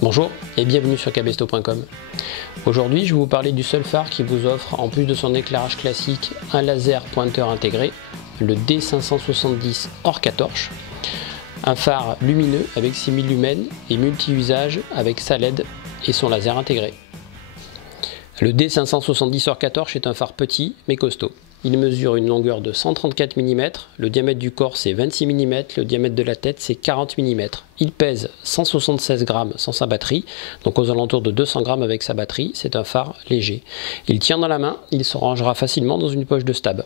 Bonjour et bienvenue sur Cabesto.com. Aujourd'hui, je vais vous parler du seul phare qui vous offre, en plus de son éclairage classique, un laser pointeur intégré, le D570 Orca Torch. Un phare lumineux avec 6000 lumens et multi-usage avec sa LED et son laser intégré. Le D570 Orca Torch est un phare petit mais costaud. Il mesure une longueur de 134 mm, le diamètre du corps c'est 26 mm, le diamètre de la tête c'est 40 mm. Il pèse 176 grammes sans sa batterie, donc aux alentours de 200 grammes avec sa batterie, c'est un phare léger. Il tient dans la main, il se rangera facilement dans une poche de stab.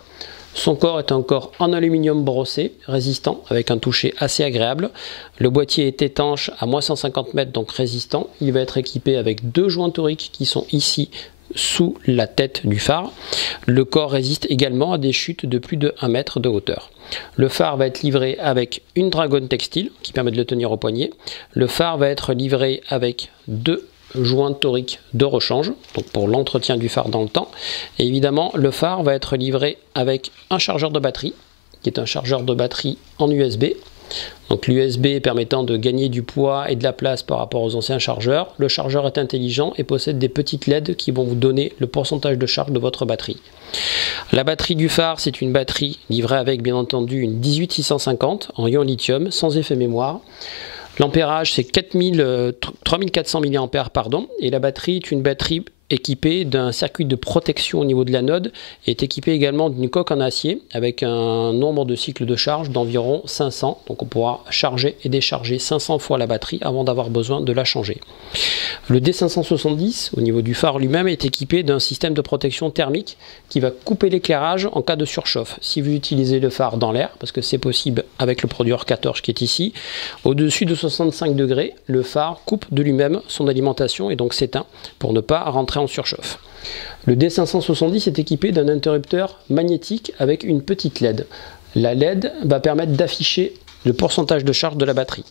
Son corps est un corps en aluminium brossé, résistant, avec un toucher assez agréable. Le boîtier est étanche à moins 150 mètres, donc résistant. Il va être équipé avec deux joints toriques qui sont ici, sous la tête du phare. Le corps résiste également à des chutes de plus de 1 mètre de hauteur. Le phare va être livré avec une dragonne textile qui permet de le tenir au poignet. Le phare va être livré avec deux joints toriques de rechange, donc pour l'entretien du phare dans le temps. Et évidemment, le phare va être livré avec un chargeur de batterie, qui est un chargeur de batterie en USB. Donc l'USB permettant de gagner du poids et de la place par rapport aux anciens chargeurs. Le chargeur est intelligent et possède des petites LED qui vont vous donner le pourcentage de charge de votre batterie. La batterie du phare, c'est une batterie livrée avec bien entendu une 18650 en ion lithium sans effet mémoire. L'ampérage c'est 3400 mAh et la batterie est une batterie équipée d'un circuit de protection au niveau de l'anode et est équipée également d'une coque en acier avec un nombre de cycles de charge d'environ 500. Donc on pourra charger et décharger 500 fois la batterie avant d'avoir besoin de la changer. Le D570 au niveau du phare lui-même est équipé d'un système de protection thermique qui va couper l'éclairage en cas de surchauffe. Si vous utilisez le phare dans l'air, parce que c'est possible avec le produit Orca Torch qui est ici, au-dessus de 65 degrés, le phare coupe de lui-même son alimentation et donc s'éteint pour ne pas rentrer en surchauffe. Le D570 est équipé d'un interrupteur magnétique avec une petite LED. La LED va permettre d'afficher le pourcentage de charge de la batterie.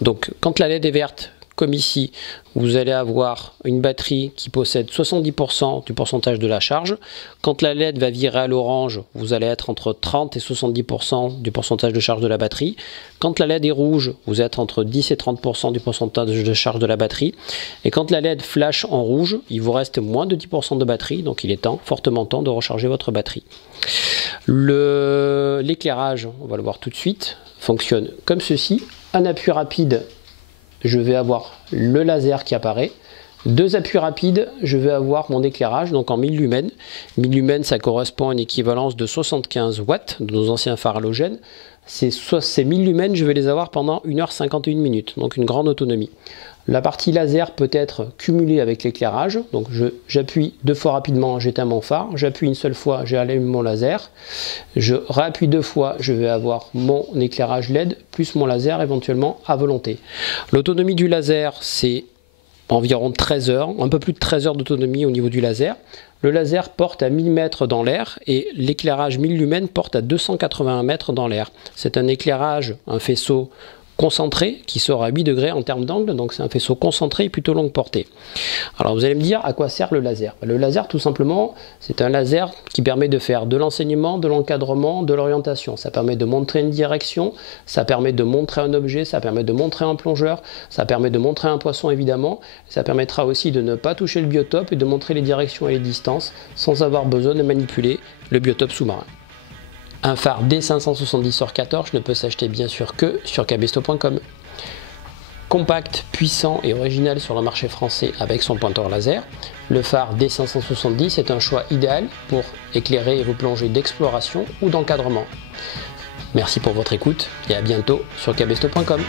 Donc quand la LED est verte, comme ici, vous allez avoir une batterie qui possède 70% du pourcentage de la charge. Quand la LED va virer à l'orange, vous allez être entre 30 et 70% du pourcentage de charge de la batterie. Quand la LED est rouge, vous êtes entre 10 et 30% du pourcentage de charge de la batterie. Et quand la LED flash en rouge, il vous reste moins de 10% de batterie, donc il est fortement temps de recharger votre batterie. L'éclairage, on va le voir tout de suite, fonctionne comme ceci. Un appui rapide, je vais avoir le laser qui apparaît. Deux appuis rapides, je vais avoir mon éclairage, donc en 1000 lumens. 1000 lumens, ça correspond à une équivalence de 75 watts de nos anciens phares halogènes. Ces 1000 lumens, je vais les avoir pendant 1h51 minutes, donc une grande autonomie. La partie laser peut être cumulée avec l'éclairage, donc j'appuie deux fois rapidement, j'éteins mon phare, j'appuie une seule fois, j'allume mon laser, je réappuie deux fois, je vais avoir mon éclairage LED plus mon laser éventuellement à volonté. L'autonomie du laser c'est environ 13 heures, un peu plus de 13 heures d'autonomie au niveau du laser. Le laser porte à 1000 mètres dans l'air et l'éclairage 1000 lumens porte à 281 mètres dans l'air. C'est un éclairage, un faisceau concentré qui sort à 8 degrés en termes d'angle, donc c'est un faisceau concentré et plutôt longue portée. Alors vous allez me dire à quoi sert le laser? Le laser tout simplement c'est un laser qui permet de faire de l'enseignement, de l'encadrement, de l'orientation. Ça permet de montrer une direction, ça permet de montrer un objet, ça permet de montrer un plongeur, ça permet de montrer un poisson évidemment, ça permettra aussi de ne pas toucher le biotope et de montrer les directions et les distances sans avoir besoin de manipuler le biotope sous-marin. Un phare D570 Orca Torch ne peut s'acheter bien sûr que sur Cabesto.com. Compact, puissant et original sur le marché français avec son pointeur laser, le phare D570 est un choix idéal pour éclairer vos plongées d'exploration ou d'encadrement. Merci pour votre écoute et à bientôt sur Cabesto.com.